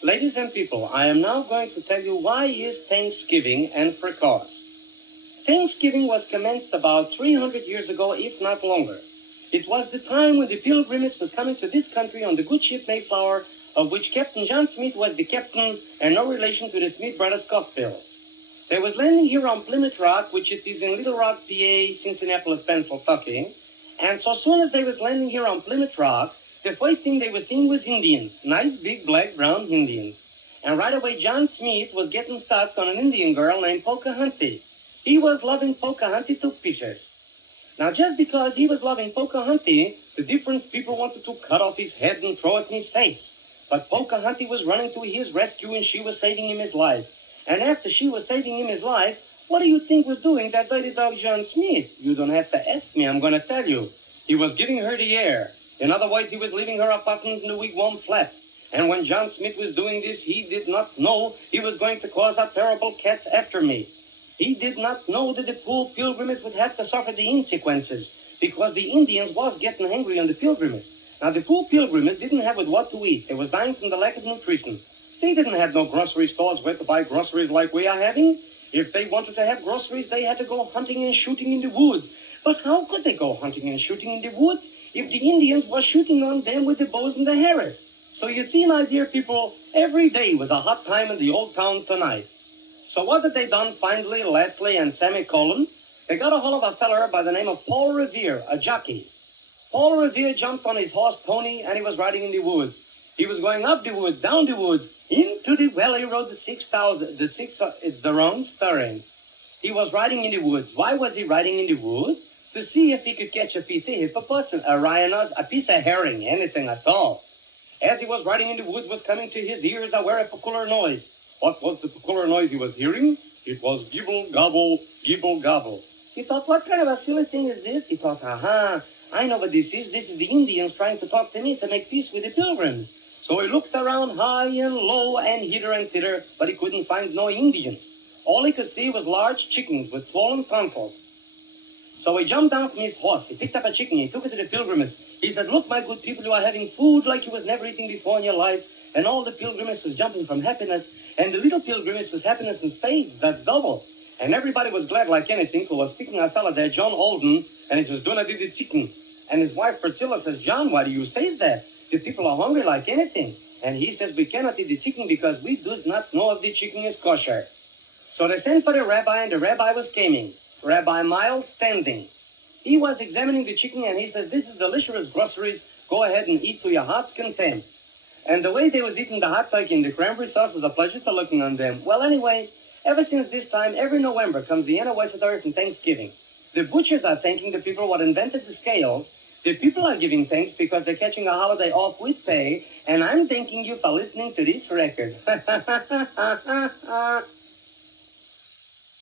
Ladies and people, I am now going to tell you why is Thanksgiving and for cause. Thanksgiving was commenced about 300 years ago, if not longer. It was the time when the Pilgrims was coming to this country on the good ship Mayflower, of which Captain John Smith was the captain and no relation to the Smith brothers Cocktails. They was landing here on Plymouth Rock, which it is in Little Rock, PA, Cincinnati, Pennsylvania. And so soon as they was landing here on Plymouth Rock, the first thing they were seeing was Indians, nice big black brown Indians. And right away John Smith was getting started on an Indian girl named Pocahontas. He was loving Pocahontas to pieces. Now just because he was loving Pocahontas, the different people wanted to cut off his head and throw it in his face. But Pocahontas was running to his rescue and she was saving him his life. And after she was saving him his life, what do you think was doing that dirty dog John Smith? You don't have to ask me, I'm going to tell you. He was giving her the air. In other words, he was leaving her apartment in the wigwam flat. And when John Smith was doing this, he did not know he was going to cause a terrible cat after me. He did not know that the poor Pilgrims would have to suffer the consequences because the Indians was getting angry on the Pilgrims. Now, the poor Pilgrims didn't have what to eat. They was dying from the lack of nutrition. They didn't have no grocery stores where to buy groceries like we are having. If they wanted to have groceries, they had to go hunting and shooting in the woods. But how could they go hunting and shooting in the woods if the Indians were shooting on them with the bows and the arrows? So you see, my dear people, every day was a hot time in the old town tonight. So what had they done finally, lastly, and semicolon? They got a hold of a feller by the name of Paul Revere, a jockey. Paul Revere jumped on his horse pony and he was riding in the woods. He was going up the woods, down the woods, into the valley road, it's the wrong stirring. He was riding in the woods. Why was he riding in the woods? To see if he could catch a piece of hippopotamus, a rhinoceros, a piece of herring, anything at all. As he was riding in the woods, was coming to his ears a very peculiar noise. What was the peculiar noise he was hearing? It was gibble, gobble, gibble, gobble. He thought, what kind of a silly thing is this? He thought, aha, I know what this is. This is the Indians trying to talk to me to make peace with the Pilgrims. So he looked around high and low and hither and thither, but he couldn't find no Indians. All he could see was large chickens with swollen tonsils. So he jumped down from his horse. He picked up a chicken. He took it to the Pilgrims. He said, look, my good people, you are having food like you was never eating before in your life. And all the Pilgrims was jumping from happiness. And the little Pilgrims was happiness in spades. That's double. And everybody was glad like anything. So was speaking a fella there, John Alden, and he was doing the chicken. And his wife Priscilla says, John, why do you say that? The people are hungry like anything. And he says, we cannot eat the chicken because we do not know if the chicken is kosher. So they sent for the rabbi, and the rabbi was coming. Rabbi Myles Standish. He was examining the chicken, and he says, this is delicious groceries. Go ahead and eat to your heart's content. And the way they was eating the hot dog in the cranberry sauce was a pleasure to looking on them. Well, anyway, ever since this time, every November comes the anniversary and Thanksgiving. The butchers are thanking the people what invented the scales. The people are giving thanks because they're catching a holiday off with pay, and I'm thanking you for listening to this record.